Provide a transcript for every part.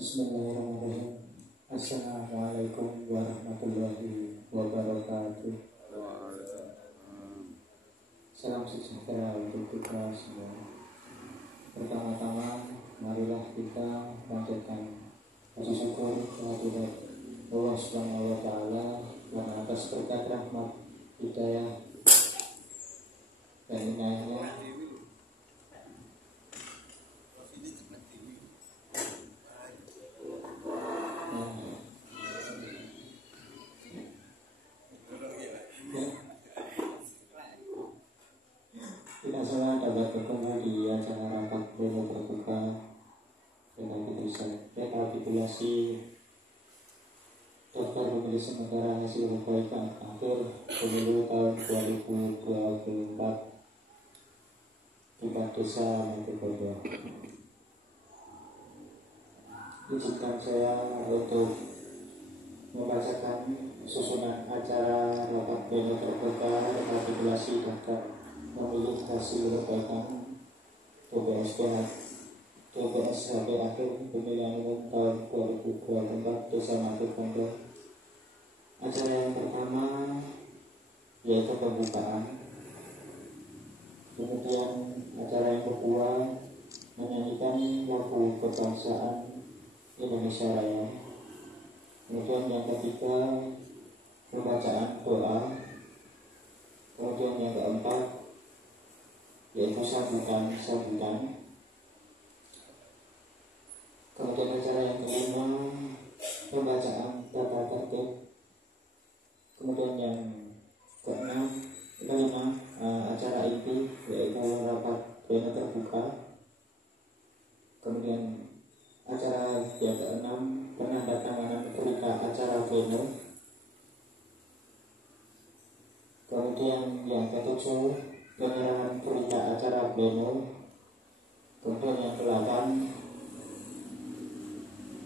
Bismillahirrahmanirrahim. Assalamualaikum warahmatullahi wabarakatuh. Salam sejahtera untuk kita semua. Pertama-tama, marilah kita panjatkan puji syukur kehadirat Allah Subhanahu wa Ta'ala karena atas berkat rahmat, hidayah, dan inayahnya kita semua dapat bertemu di acara rapat pleno terbuka rekapitulasi daftar pemilih sementara hasil perbaikan akhir pemilu tahun 2024 tingkat desa Mojokerto. Izinkan saya untuk membacakan susunan acara rapat pleno terbuka rekapitulasi daftar pemilih hasil perbaikan TPSHP akhir pemilihan umum tahun 2024 Desa Mojokerto. Acara yang pertama yaitu pembukaan, kemudian acara yang kedua menyanyikan lagu kebangsaan Indonesia Raya, kemudian yang ketiga pembacaan doa, kemudian yang keempat yaitu sambutan. Kemudian acara yang kelima pembacaan tata tertib. Kemudian yang kelima acara inti yaitu rapat pleno terbuka. Kemudian acara yang keenam penandatanganan berita acara pleno. Kemudian yang ketujuh penyerahan berita acara pleno. Kemudian yang ke-8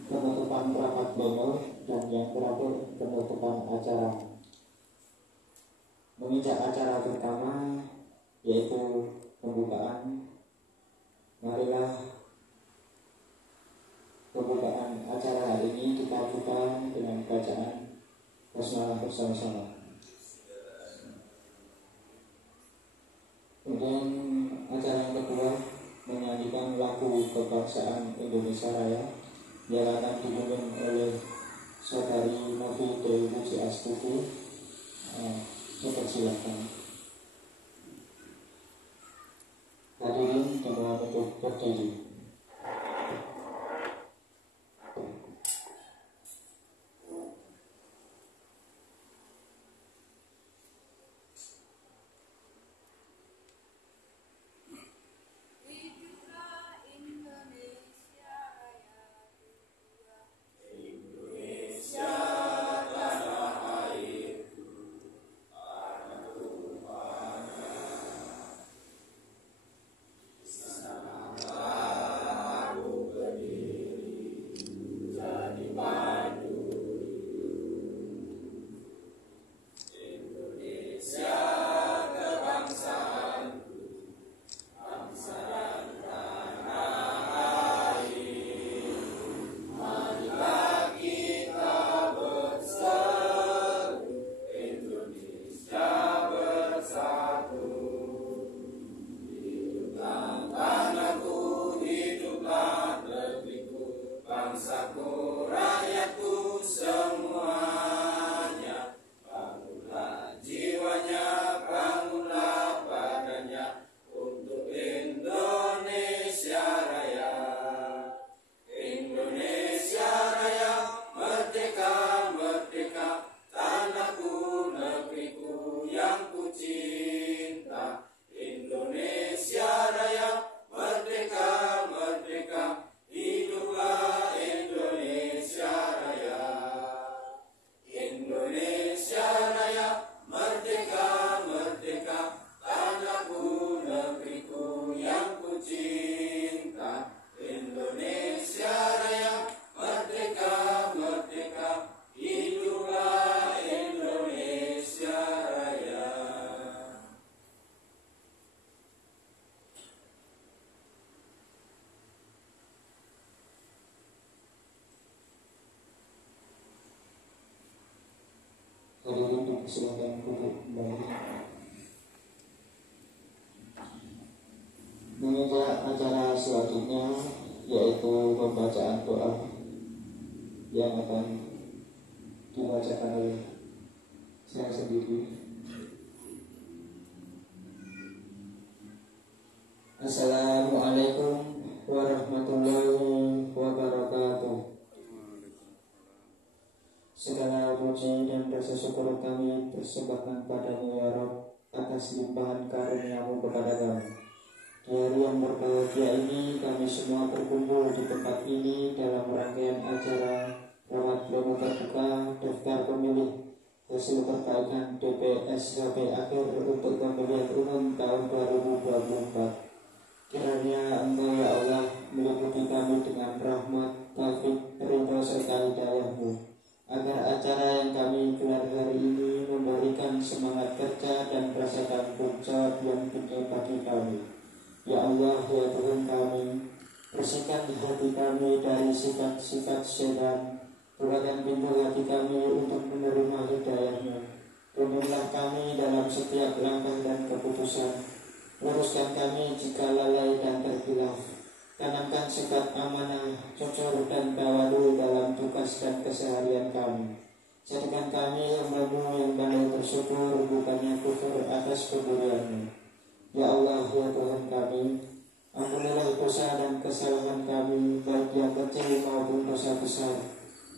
penutupan rapat pleno, dan yang terakhir penutupan acara. Menginjak acara pertama yaitu pembukaan, marilah pembukaan acara hari ini kita buka dengan bacaan basmalah bersama-sama. Kemudian acara yang kedua menyanyikan lagu kebangsaan Indonesia Raya yang akan dipimpin oleh Saudari Novi Dewi Puji Astuti. Silakan. Hadirin dimohon untuk berdiri. silakan duduk kembali. Menginjak acara selanjutnya yaitu pembacaan doa yang akan dibacakan oleh saya sendiri. Assalamualaikum warahmatullahi wabarakatuh. Segala puji dan rasa syukur kami persembahkan padamu ya Rabb atas limpahan karunia-Mu kepada kami. Di hari yang berbahagia ini kami semua berkumpul di tempat ini dalam rangkaian acara rawat pleno terbuka daftar pemilih hasil perbaikan DPS sampai akhir untuk pemilihan umum tahun 2024. Kiranya Engkau ya Allah meliputi kami dengan rahmat, taufik, ridho serta hidayah-Mu, agar acara yang kami gelar hari ini memberikan semangat kerja dan rasa tanggung jawab yang tinggi bagi kami. Ya Allah, ya Tuhan kami, bersihkan hati kami dari sifat-sifat setan, bukakan pintu hati kami untuk menerima hidayah-Mu. Bimbinglah kami dalam setiap langkah dan keputusan. Luruskan kami jika lalai dan terhilaf. Tanamkan sifat amanah, jujur dan tawadhu dalam tugas dan keseharian kami. Jadikan kami hamba-Mu yang pandai bersyukur, bukannya kufur atas pemberian-Mu. Ya Allah, ya Tuhan kami, ampunilah dosa dan kesalahan kami, baik yang kecil maupun dosa besar,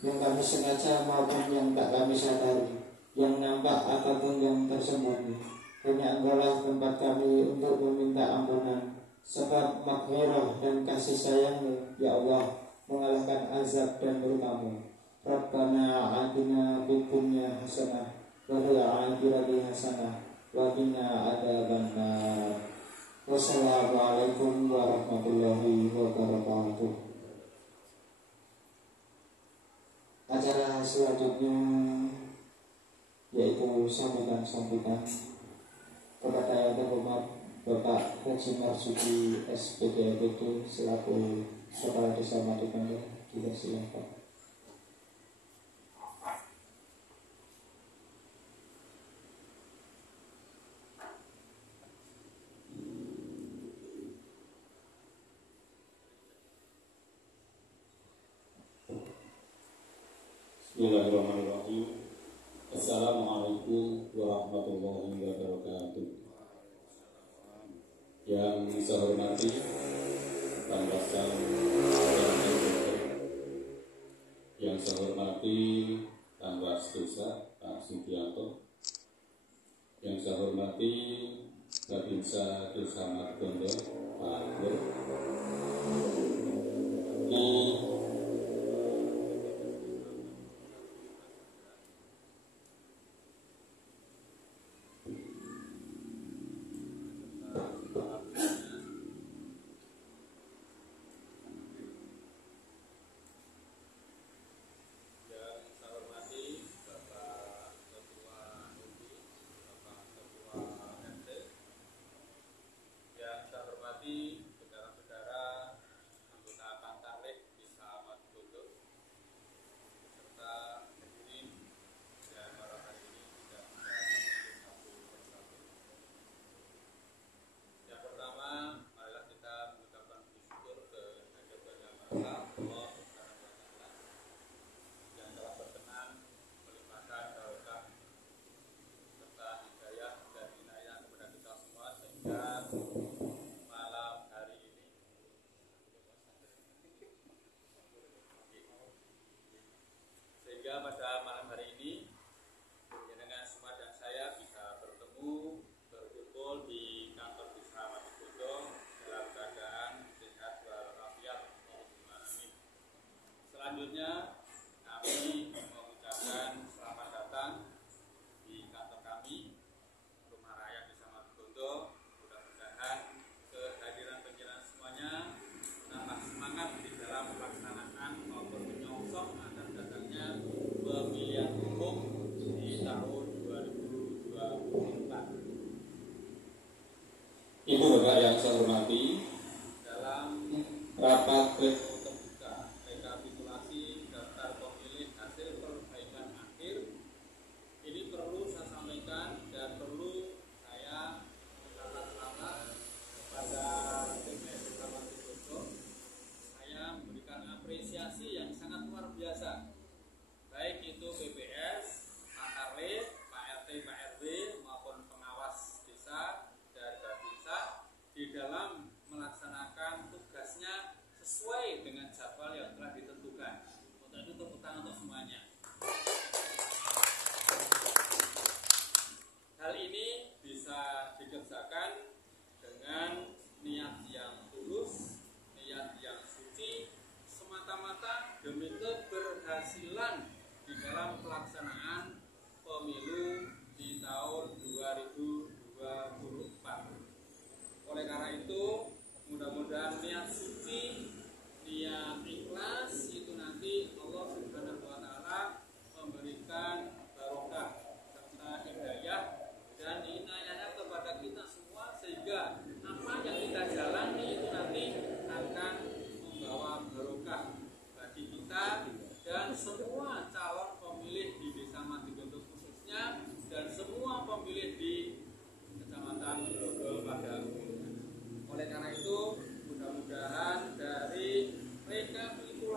yang kami sengaja maupun yang tak kami sadari, yang nampak ataupun yang tersembunyi. Hanya Engkau-lah tempat kami untuk meminta ampunan, sebab maghfirah dan kasih sayang-Mu, ya Allah, mengalahkan azab dan murka-Mu. Rabbana atina fid dunya hasanah wa fil akhirati hasanah wa qina adzabannar. Wassalamualaikum warahmatullahi wabarakatuh. Acara selanjutnya yaitu sambutan kepada yang terhormat Bapak Haji Marzuki SPD MPD selaku Kepala Desa Madukanda. Kita silakan. Bismillahirrahmanirrahim. Assalamualaikum warahmatullahi wabarakatuh. Yang saya hormati Panwascam yang saya hormati Panwas Desa Pak Sugianto, yang saya hormati Babinsa Desa Margondo Pak Nur, pada malam hari ini dengan semua dan saya bisa bertemu berkumpul di kantor Desa Madukunda dalam keadaan sehat walafiat. Selanjutnya kami mengucapkan selamat datang di kantor kami Rumah Rakyat Desa Madukunda. Mudah-mudahan kehadiran penjelasan semuanya nambah semangat di dalam pelaksanaan maupun menyongsong akan datangnya pemilihan umum di tahun 2024. Ibu Bapak yang saya hormati, dalam rapat terbuka rekapitulasi daftar pemilih hasil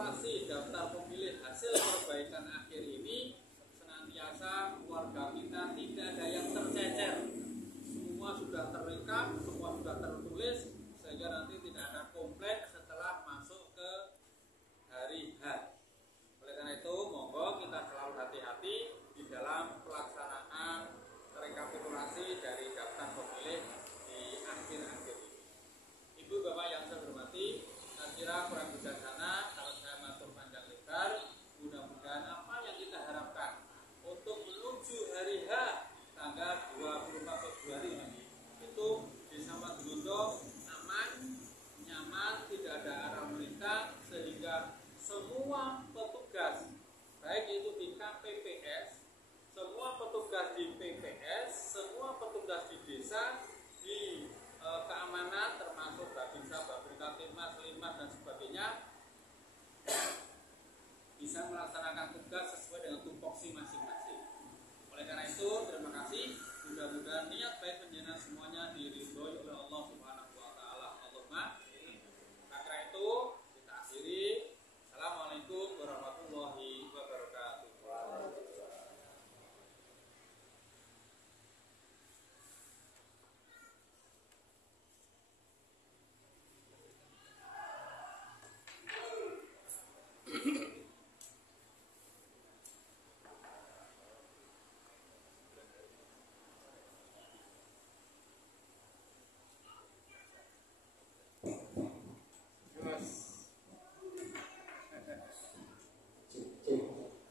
rekapitulasi daftar pemilih hasil perbaikan akhir ini senantiasa warga kita tidak ada yang tercecer. Semua sudah terekam, semua sudah tertulis, sehingga nanti tidak ada komplain setelah masuk ke hari H. Oleh karena itu, monggo kita selalu hati-hati di dalam pelaksanaan rekapitulasi dari daftar pemilih di akhir-akhir ini. Ibu Bapak yang saya hormati, saya kira kurang bijaksana kalau saya matur panjang lebar. Mudah-mudahan apa yang kita harapkan untuk menuju hari H tanggal 24 Februari nanti itu Desa Madugondo aman, nyaman, tidak ada arah melintang, sehingga semua petugas baik itu di KPPS, semua petugas di PPS, semua petugas di desa, di keamanan termasuk Babinsa, Babinsa, Timas, Limas dan sebagainya bisa melaksanakan tugas sesuai dengan tupoksi masing-masing. Oleh karena itu, terima kasih. Mudah-mudahan niat baik penjenengan semuanya diridhoi oleh Allah Subhanahu wa taala. Allahumma amin. Maka itu kita akhiri. Assalamualaikum warahmatullahi wabarakatuh.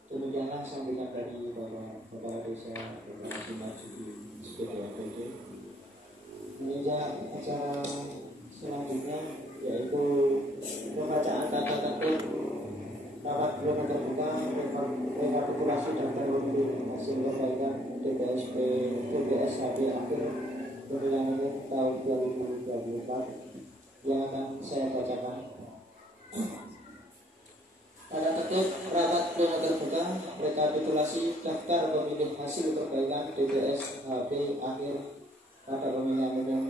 Demikianlah sambutan dari Bapak Kepala Desa Provinsi Maju di SPDAPD. Menginjak acara selanjutnya yaitu pembacaan data tertib rapat pleno terbuka rekapitulasi daftar pemilih hasil perbaikan DPS HP akhir pemilihan umum tahun 2024 yang akan saya bacakan. Tata tertib rapat pleno terbuka rekapitulasi daftar pemilih hasil perbaikan DPS HP akhir pada pemilihan umum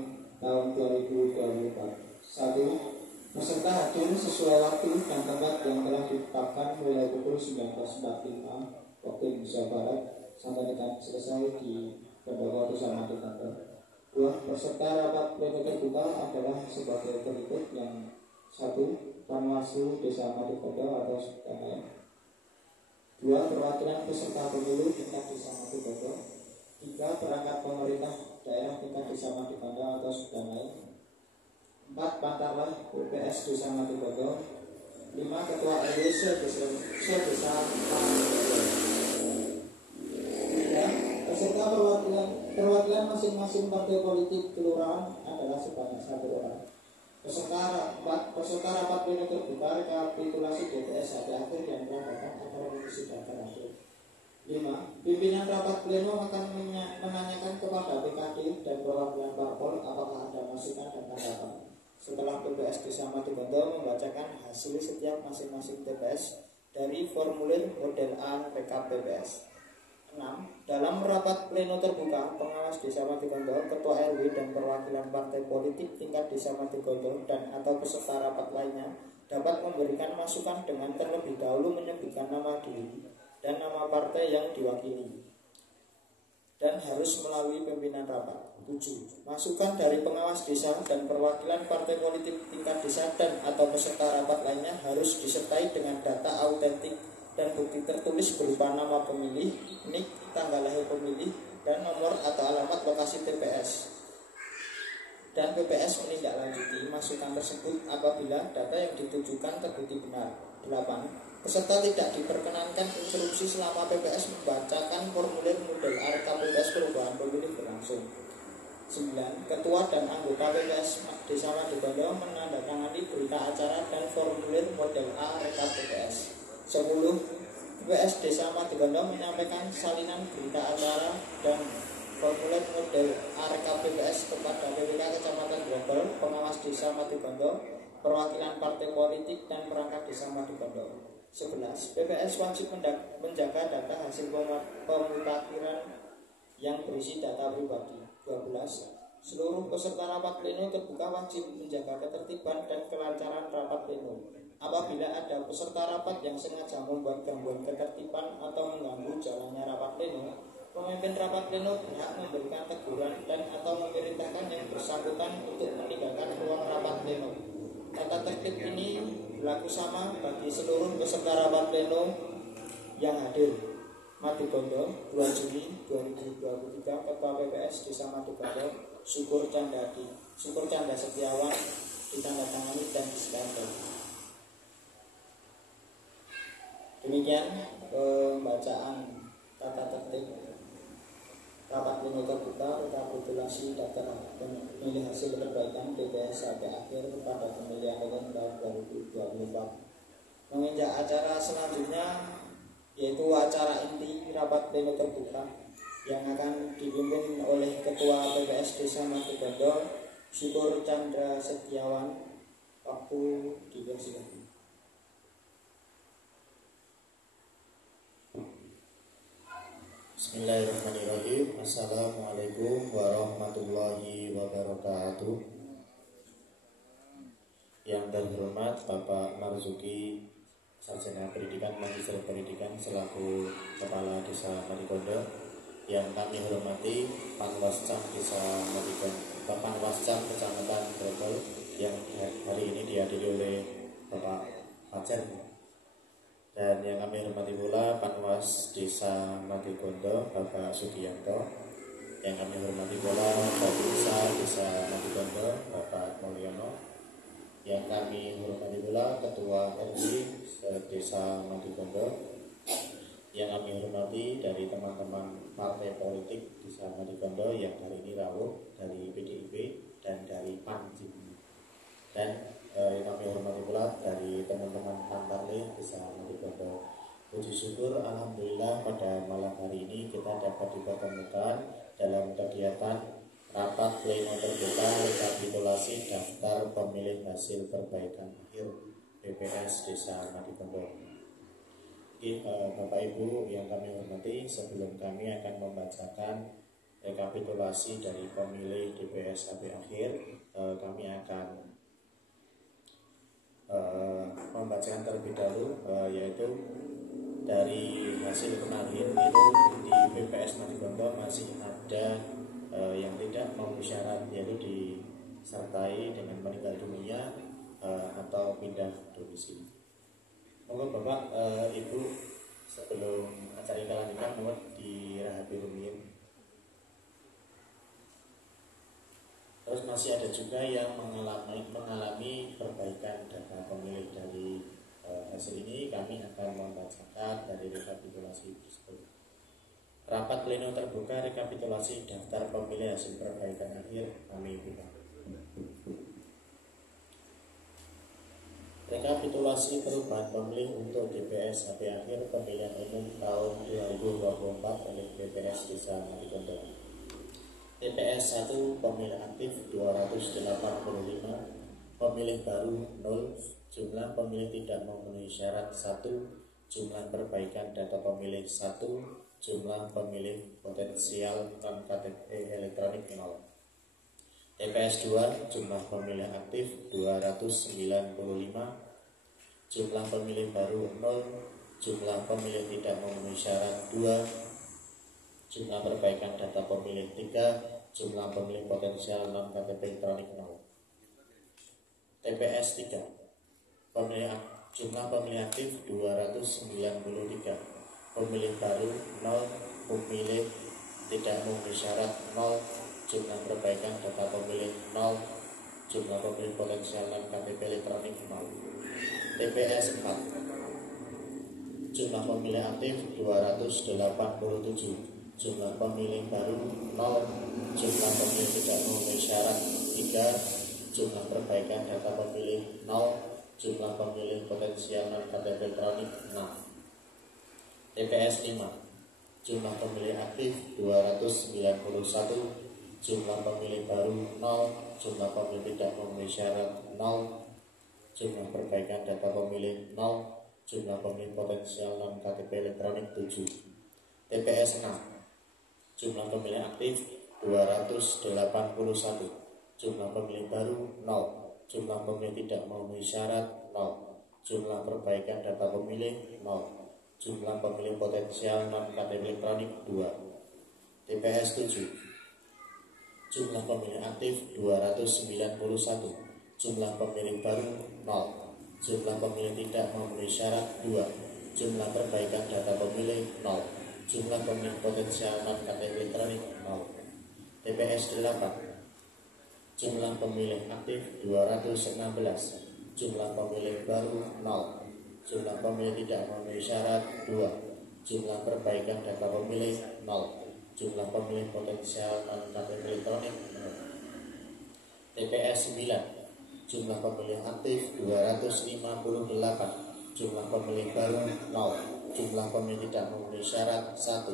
tahun 2024. 1. Peserta hadir sesuai waktu dan tempat yang telah ditetapkan mulai pukul 19.45 waktu Indonesia Barat sampai dengan selesai di Pendopo Desa Madugondo. 2. Peserta rapat pleno terbuka adalah sebagai berikut yang 1. Panwaslu Desa Madugondo atau sebutan lain. 2. Perwakilan peserta pemilu tingkat Desa Madugondo. 3. Perangkat pemerintah daerah tingkat Desa Madugondo atau sebutan lain. 4. Pantarlah PPS Desa Madugondo. 5. Ketua RW se-Desa Madugondo. 3. Peserta perwakilan masing-masing partai politik kelurahan adalah sebanyak 1 orang. Peserta rapat pleno terbuka rekapitulasi DPS akhir yang melakukan acara revisi daftar akhir. 5. Pimpinan rapat pleno akan menanyakan kepada PKD dan perwakilan parpol apakah ada masukan dan tanggapan. Setelah PPS Desa Madugondo membacakan hasil setiap masing-masing TPS dari formulir model A rekap PPS. 6. Dalam rapat pleno terbuka, pengawas Desa Madugondo, ketua RW dan perwakilan partai politik tingkat Desa Madugondo dan atau peserta rapat lainnya dapat memberikan masukan dengan terlebih dahulu menyebutkan nama diri dan nama partai yang diwakili dan harus melalui pimpinan rapat. 7. Masukan dari pengawas desa dan perwakilan partai politik tingkat desa dan atau peserta rapat lainnya harus disertai dengan data autentik dan bukti tertulis berupa nama pemilih, NIK, tanggal lahir pemilih, dan nomor atau alamat lokasi TPS. Dan PPS menindaklanjuti masukan tersebut apabila data yang ditujukan terbukti benar. 8. Peserta tidak diperkenankan interupsi selama PPS membacakan formulir model rekap PPS perubahan pemilih berlangsung. 9. Ketua dan anggota PPS Desa Madugondo menandatangani berita acara dan formulir model A rekap PPS. 10. PPS Desa Madugondo menyampaikan salinan berita acara dan formulir model A rekap PPS kepada PPK Kecamatan Grogol, pengawas Desa Madugondo, perwakilan partai politik dan perangkat Desa Madugondo. 11. PPS wajib menjaga data hasil pemutakhiran yang berisi data pribadi. 12. Seluruh peserta rapat pleno terbuka wajib menjaga ketertiban dan kelancaran rapat pleno. apabila ada peserta rapat yang sengaja membuat gangguan ketertiban atau mengganggu jalannya rapat pleno, pemimpin rapat pleno berhak memberikan teguran dan atau memerintahkan yang bersangkutan untuk meninggalkan ruang rapat pleno. Tata tertib ini berlaku sama bagi seluruh peserta rapat pleno yang hadir. Madikondo, 2 Juni 2023, Ketua PPS Desa Madikondo, Syukur Canda Setiawan, ditandatangani dan diskantor. Demikian pembacaan tata tertib rapat pleno terbuka rekapitulasi daftar pemilih hasil perbaikan DPS sampai akhir pada pemilihan umum tahun 2024. Menginjak acara selanjutnya, yaitu acara inti rapat pleno terbuka yang akan dipimpin oleh Ketua PPS Desa Madikondo, Syukur Canda Setiawan. Waktu dipersilakan. Bismillahirrahmanirrahim. Assalamualaikum warahmatullahi wabarakatuh. Yang terhormat Bapak Marzuki, Sarjana Pendidikan, Magister Pendidikan selaku Kepala Desa Madikondo. Yang kami hormati Panwascam Desa Madikondo, Panwascam Kecamatan Grogol yang hari ini dihadiri oleh Bapak Fajar. Dan yang kami hormati pula Panwas Desa Madikondo Bapak Sugiyanto. Yang kami hormati pula Babinsa Desa Madikondo Bapak Mulyono. Yang kami hormati pula Ketua RW Desa Madikondo. Yang kami hormati dari teman-teman partai politik Desa Madikondo yang hari ini rawuh dari PDIP dan dari PAN. Dan kami hormati pula dari teman-teman Pantarle Desa Madikondo. Puji syukur alhamdulillah pada malam hari ini kita dapat dipertemukan dalam kegiatan rapat pleno terbuka rekapitulasi daftar pemilih hasil perbaikan akhir PPS Desa Madikondo. Bapak Ibu yang kami hormati, sebelum kami akan membacakan rekapitulasi dari pemilih DPS sampai akhir, kami akan membacakan terlebih dahulu yaitu dari hasil kemarin itu di PPS Madikondo masih ada yang tidak memenuhi syarat, yaitu disertai dengan meninggal dunia atau pindah domisili. Monggo Bapak Ibu, sebelum acara kita lanjutkan mohon dirahati rumiyin. Terus masih ada juga yang mengalami perbaikan data pemilih dari hasil ini. Kami akan membacakan dari rekapitulasi tersebut. Rapat pleno terbuka rekapitulasi daftar pemilih hasil perbaikan akhir kami buka. Rekapitulasi perubahan pemilih untuk DPS sampai akhir pemilihan umum tahun 2024 oleh DPS Desa Madikondo. TPS 1 pemilih aktif 285, pemilih baru 0, jumlah pemilih tidak memenuhi syarat 1, jumlah perbaikan data pemilih 1, jumlah pemilih potensial non KTP elektronik 0. TPS 2 jumlah pemilih aktif 295, jumlah pemilih baru 0, jumlah pemilih tidak memenuhi syarat 2, jumlah perbaikan data pemilih 3, jumlah pemilih potensial non KTP elektronik 0. TPS 3 jumlah pemilih aktif 293, pemilih baru 0, pemilih tidak memenuhi syarat 0, jumlah perbaikan data pemilih 0, jumlah pemilih potensial non KTP elektronik 0. TPS 4 jumlah pemilih aktif 287, jumlah pemilih baru 0, jumlah pemilih tidak memenuhi syarat 3, jumlah perbaikan data pemilih 0, jumlah pemilih potensial non KTP elektronik 6. TPS 5 jumlah pemilih aktif 291, jumlah pemilih baru 0, jumlah pemilih tidak memenuhi syarat 0, jumlah perbaikan data pemilih 0, jumlah pemilih potensial non KTP elektronik 7. TPS 6 jumlah pemilih aktif 281, jumlah pemilih baru 0, jumlah pemilih tidak memenuhi syarat 0, Jumlah perbaikan data pemilih 0. Jumlah pemilih potensial non KTP elektronik 2. TPS 7. Jumlah pemilih aktif 291. Jumlah pemilih baru 0. Jumlah pemilih tidak memenuhi syarat 2. Jumlah perbaikan data pemilih 0. Jumlah pemilih potensial non KTP elektronik 0. TPS 8. Jumlah pemilih aktif 216. Jumlah pemilih baru 0. Jumlah pemilih tidak memenuhi syarat 2. Jumlah perbaikan data pemilih 0. Jumlah pemilih potensial non KTP elektronik 0. TPS 9. Jumlah pemilih aktif 258. Jumlah pemilih baru 0. Jumlah pemilih tidak memenuhi syarat 1.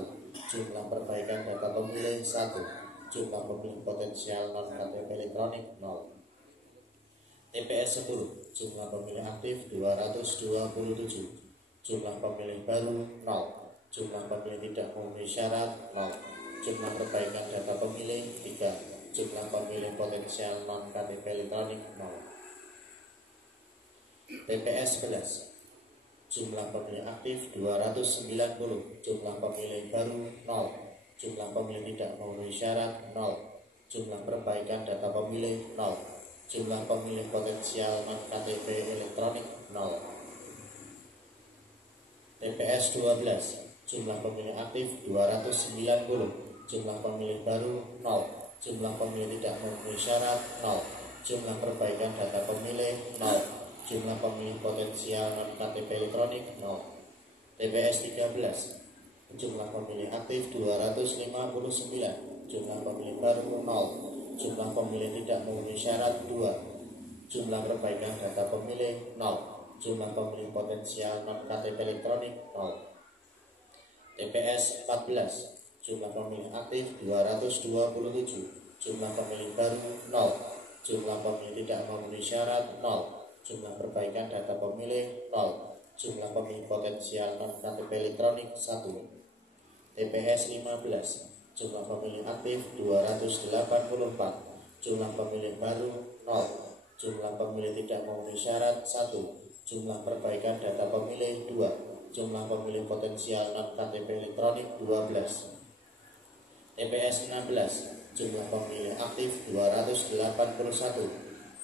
Jumlah perbaikan data pemilih 1. Jumlah pemilih potensial non KTP elektronik 0. TPS 10. Jumlah pemilih aktif 227. Jumlah pemilih baru 0. Jumlah pemilih tidak memenuhi syarat 0. Jumlah perbaikan data pemilih 3. Jumlah pemilih potensial non KTP elektronik 0. TPS 11. Jumlah pemilih aktif 290. Jumlah pemilih baru 0. Jumlah pemilih tidak memenuhi syarat 0. Jumlah perbaikan data pemilih 0. Jumlah pemilih potensial non KTP elektronik 0. TPS 12. Jumlah pemilih aktif 290. Jumlah pemilih baru 0. Jumlah pemilih tidak memenuhi syarat 0. Jumlah perbaikan data pemilih 0. Jumlah pemilih potensial non KTP elektronik 0. TPS 13. Jumlah pemilih aktif 259. Jumlah pemilih baru 0. Jumlah pemilih tidak memenuhi syarat 2. Jumlah perbaikan data pemilih 0. Jumlah pemilih potensial non KTP elektronik 0. TPS 14. Jumlah pemilih aktif 227. Jumlah pemilih baru 0. Jumlah pemilih tidak memenuhi syarat 0. Jumlah perbaikan data pemilih 0. Jumlah pemilih potensial non KTP elektronik 1. TPS 15. Jumlah pemilih aktif 284. Jumlah pemilih baru 0. Jumlah pemilih tidak memenuhi syarat 1. Jumlah perbaikan data pemilih 2. Jumlah pemilih potensial non KTP elektronik 12. TPS 16. Jumlah pemilih aktif 281.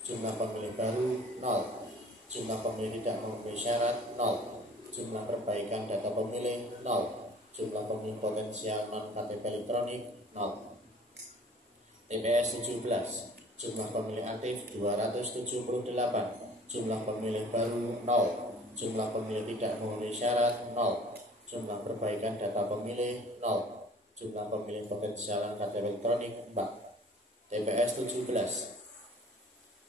Jumlah pemilih baru 0. Jumlah pemilih tidak memenuhi syarat 0. Jumlah perbaikan data pemilih 0. Jumlah pemilih potensial non KTP elektronik 0. TPS 17. Jumlah pemilih aktif 278. Jumlah pemilih baru 0. Jumlah pemilih tidak memenuhi syarat 0. Jumlah perbaikan data pemilih 0. Jumlah pemilih potensial non KTP elektronik 4. TPS 17.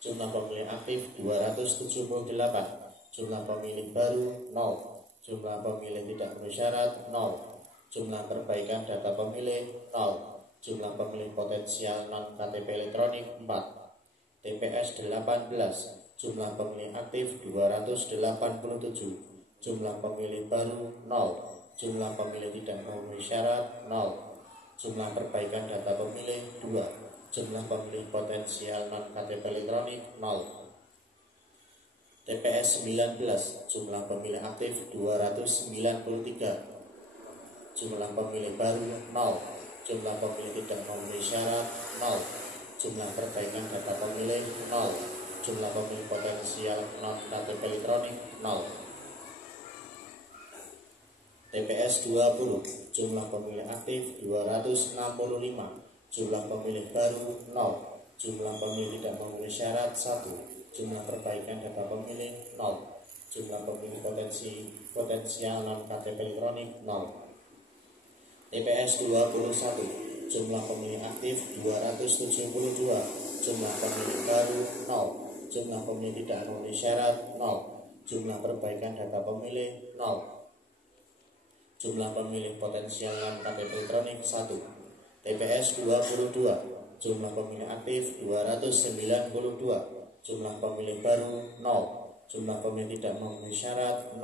Jumlah pemilih aktif 278. Jumlah pemilih baru 0. Jumlah pemilih tidak memenuhi syarat 0. Jumlah perbaikan data pemilih 0. Jumlah pemilih potensial non KTP elektronik 4. TPS 18. Jumlah pemilih aktif 287. Jumlah pemilih baru 0. Jumlah pemilih tidak memenuhi syarat 0. Jumlah perbaikan data pemilih 2. Jumlah pemilih potensial non KTP elektronik 0. TPS 19. Jumlah pemilih aktif 293. Jumlah pemilih baru 0. Jumlah pemilih tidak memenuhi syarat 0. Jumlah perbaikan data pemilih 0. Jumlah pemilih potensial non KTP elektronik 0. TPS 20. Jumlah pemilih aktif 265. Jumlah pemilih baru 0. Jumlah pemilih tidak memenuhi syarat 1. Jumlah perbaikan data pemilih 0. Jumlah pemilih potensial non KTP elektronik 0. TPS 21. Jumlah pemilih aktif 272. Jumlah pemilih baru 0. Jumlah pemilih tidak memenuhi syarat 0. Jumlah perbaikan data pemilih 0. Jumlah pemilih potensial non KTP elektronik 1. TPS 22. Jumlah pemilih aktif 292. Jumlah pemilih baru 0. Jumlah pemilih tidak memenuhi syarat 0.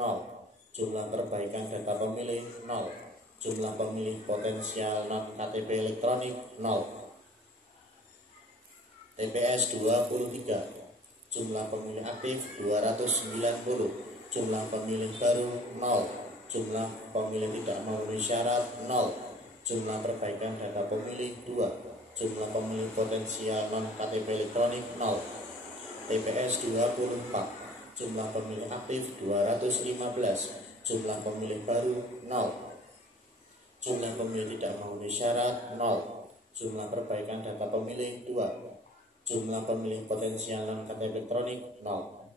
Jumlah perbaikan data pemilih 0. Jumlah pemilih potensial non KTP elektronik 0. TPS 23. Jumlah pemilih aktif 290. Jumlah pemilih baru 0. Jumlah pemilih tidak memenuhi syarat 0. Jumlah perbaikan data pemilih 2. Jumlah pemilih potensial non KTP elektronik 0. TPS 24. Jumlah pemilih aktif 215. Jumlah pemilih baru 0. Jumlah pemilih tidak memenuhi syarat 0. Jumlah perbaikan data pemilih 2. Jumlah pemilih potensial non KTP elektronik 0.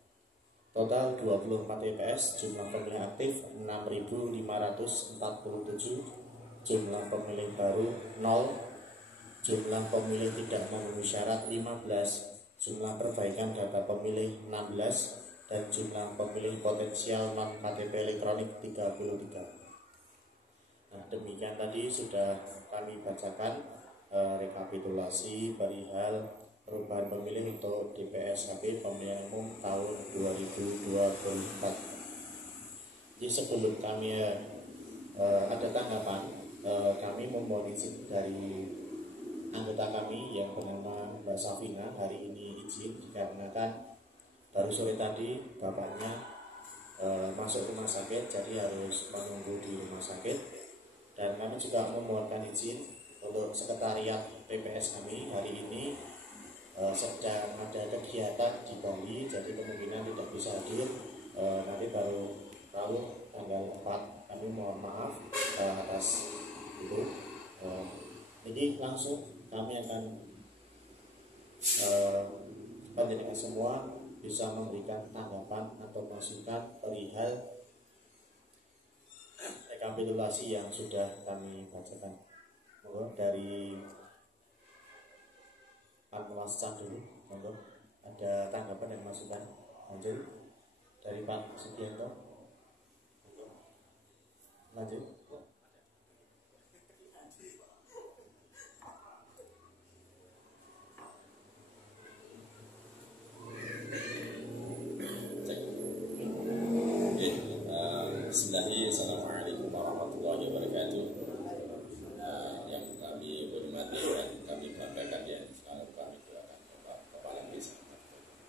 Total 24 TPS. Jumlah pemilih aktif 6.547. Jumlah pemilih baru 0. Jumlah pemilih tidak memenuhi syarat 15. Jumlah perbaikan data pemilih 16. Dan jumlah pemilih potensial non KTP elektronik 33. Nah, demikian tadi sudah kami bacakan rekapitulasi perihal perubahan pemilih untuk DPSHP pemilihan umum tahun 2024. Jadi sebelum kami ada tanggapan, kami memohon izin dari anggota kami yang bernama Mbak Safina hari ini izin dikarenakan baru sore tadi bapaknya masuk rumah sakit, jadi harus menunggu di rumah sakit. Dan kami juga memohonkan izin untuk sekretariat PPS kami hari ini sedang ada kegiatan di Bali, jadi kemungkinan tidak bisa hadir. Nanti baru tanggal 4. Kami mohon maaf atas itu. Jadi langsung kami akan penjadikan semua bisa memberikan tanggapan atau masukan perihal rekapitulasi yang sudah kami bacakan. Monggo dari Pak Wascam dulu, monggo ada tanggapan dan masukan. Lanjut dari Pak Sugianto. Lanjut. Assalamualaikum warahmatullahi wabarakatuh. Yang kami hormati dan kami banggakan ya, selalu kami doakan Bapak Kepala Desa,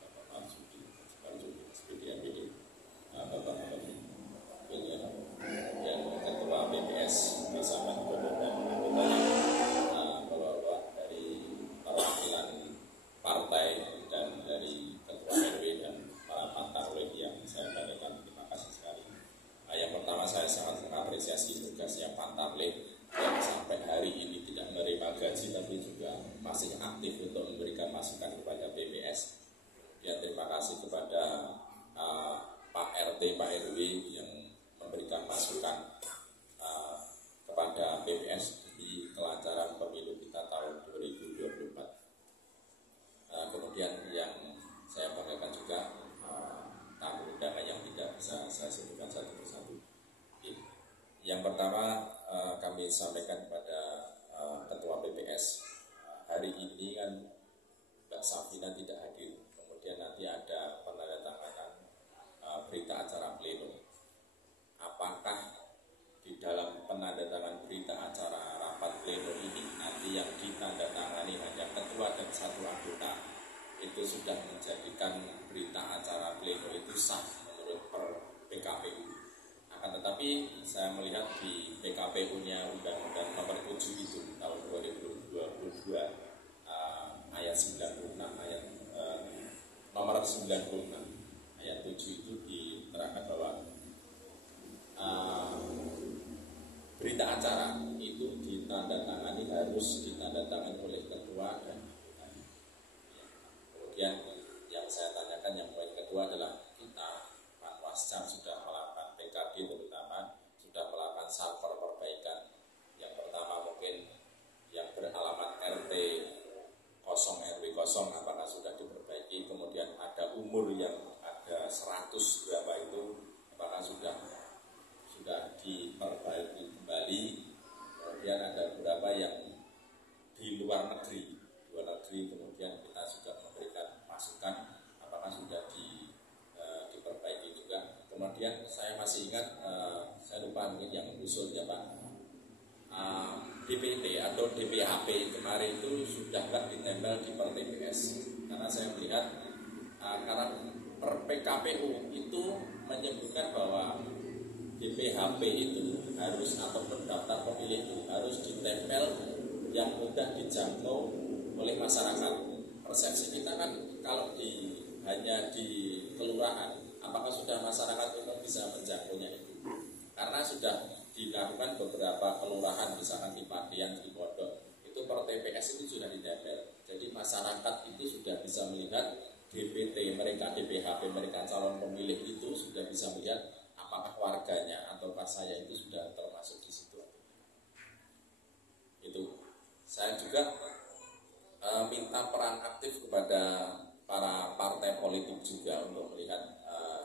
Bapak Marzuki, SPDN ini, Bapak William, dan Ketua BPS bersama Gubernur dan anggotanya, Bapak dari perwakilan partai dan dari Ketua RW dan para pantarwek yang saya banggakan. Terima kasih sekali. Yang pertama, saya sangat mengapresiasi tugasnya Pak Tarlek yang sampai hari ini tidak menerima gaji tapi juga masih aktif untuk memberikan masukan kepada BPS. Ya, terima kasih kepada Pak RT, Pak RW yang memberikan masukan kepada BPS di kelancaran pemilu kita tahun 2024. Kemudian yang saya banggakan juga tamu undangan yang tidak bisa saya sebutkan satu persatu. Yang pertama, kami sampaikan kepada Ketua BPS, hari ini kan Mbak Safina tidak hadir, kemudian nanti ada penandatanganan berita acara pleno. Apakah di dalam penandatanganan berita acara rapat pleno ini nanti yang ditandatangani hanya ketua dan satu anggota, itu sudah menjadikan berita acara pleno itu sah menurut PKPU. Akan tetapi saya melihat di PKPU-nya Undang-Undang Nomor 7 itu tahun 2022 ayat 96 ayat nomor 96 ayat 7 itu diterangkan bahwa berita acara itu ditandatangani harus ditandatangani oleh ketua dan kemudian yang saya tanyakan yang poin kedua adalah kita Pak Wascam sudah melakukan PKD, terutama sudah melakukan server perbaikan. Yang pertama mungkin yang beralamat RT 0 RW 0 apakah sudah diperbaiki, kemudian ada umur yang ada 100 berapa itu apakah sudah diperbaiki kembali, kemudian ada beberapa yang di luar negeri kemudian kita sudah memberikan masukan apakah sudah diperbaiki juga. Kemudian saya masih ingat, saya lupa mungkin yang usulnya Pak, DPT atau DPHP kemarin itu sudah nggak ditempel di per TPS, karena saya melihat karena per PKPU itu menyebutkan bahwa DPHP itu harus atau daftar pemilih itu harus ditempel yang mudah dijangkau oleh masyarakat. Persepsi kita kan kalau hanya di kelurahan, apakah sudah masyarakat umum bisa menjangkaunya itu? Karena sudah dilakukan beberapa kelurahan, misalkan di Padian, di Pondok, itu per TPS itu sudah ditempel. Jadi masyarakat itu sudah bisa melihat DPT mereka, DPHP mereka, calon pemilih itu sudah bisa melihat apakah warganya ataukah saya itu sudah termasuk di situ. Itu saya juga minta peran aktif kepada para partai politik juga untuk melihat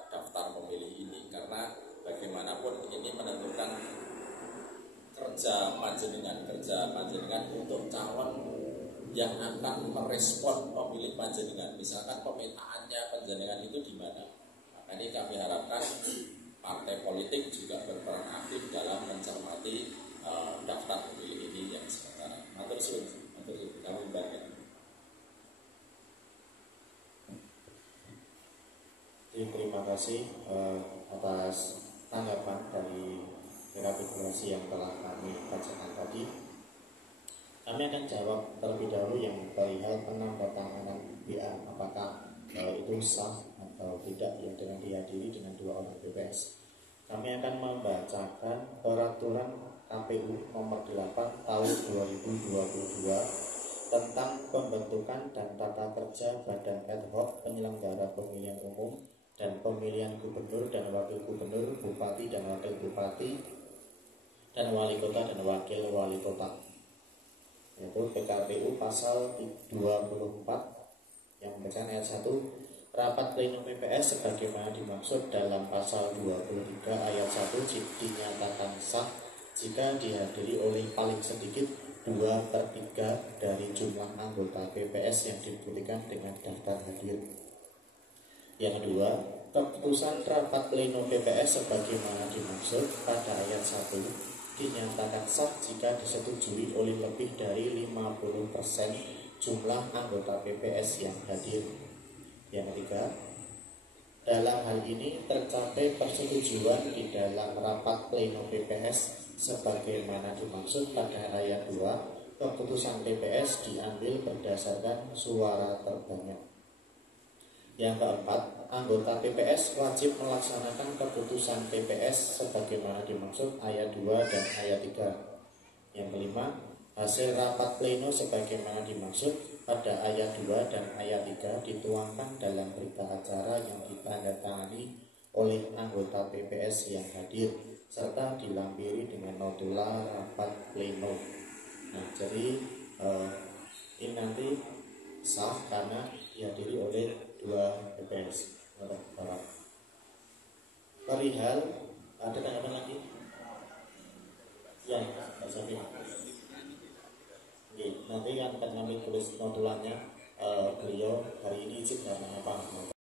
daftar pemilih ini, karena bagaimanapun ini menentukan kerja panjenengan untuk calon yang akan merespon pemilih panjenengan. Misalkan pemetaannya panjenengan itu di mana. Makanya kami harapkan partai politik juga berperan aktif dalam mencermati daftar pemilih ini yang sementara. Matur suwun, kami banyak. Terima kasih atas tanggapan dari rekapitulasi yang telah kami bacakan tadi. Kami akan jawab terlebih dahulu yang perihal penandatanganan BA, apakah itu sah atau tidak ya dengan dihadiri dengan 2 orang PPS. Kami akan membacakan peraturan KPU nomor 8 tahun 2022 tentang pembentukan dan tata kerja Badan Ad Hoc Penyelenggara Pemilihan Umum dan Pemilihan Gubernur dan Wakil Gubernur, Bupati dan Wakil Bupati, dan Wali Kota dan Wakil Wali Kota, yaitu PKPU pasal 24 yang membacakan ayat 1. Rapat pleno PPS sebagaimana dimaksud dalam pasal 23 ayat 1 dinyatakan sah jika dihadiri oleh paling sedikit 2/3 dari jumlah anggota PPS yang dibuktikan dengan daftar hadir. Yang kedua, keputusan rapat pleno PPS sebagaimana dimaksud pada ayat 1 dinyatakan sah jika disetujui oleh lebih dari 50% jumlah anggota PPS yang hadir. Yang ketiga, dalam hal ini tercapai persetujuan di dalam rapat pleno PPS sebagaimana dimaksud pada ayat 2, keputusan PPS diambil berdasarkan suara terbanyak. Yang keempat, anggota PPS wajib melaksanakan keputusan PPS sebagaimana dimaksud ayat 2 dan ayat 3. Yang kelima, hasil rapat pleno sebagaimana dimaksud pada ayat 2 dan ayat 3 dituangkan dalam berita acara yang ditandatangani oleh anggota PPS yang hadir serta dilampiri dengan notula rapat pleno. Nah, jadi ini nanti sah karena dihadiri oleh 2 PPS. Perihal ada tanggapan lagi? Ya, Pak Safi. Oke, nanti yang akan kami tulis notulannya beliau hari ini izin karena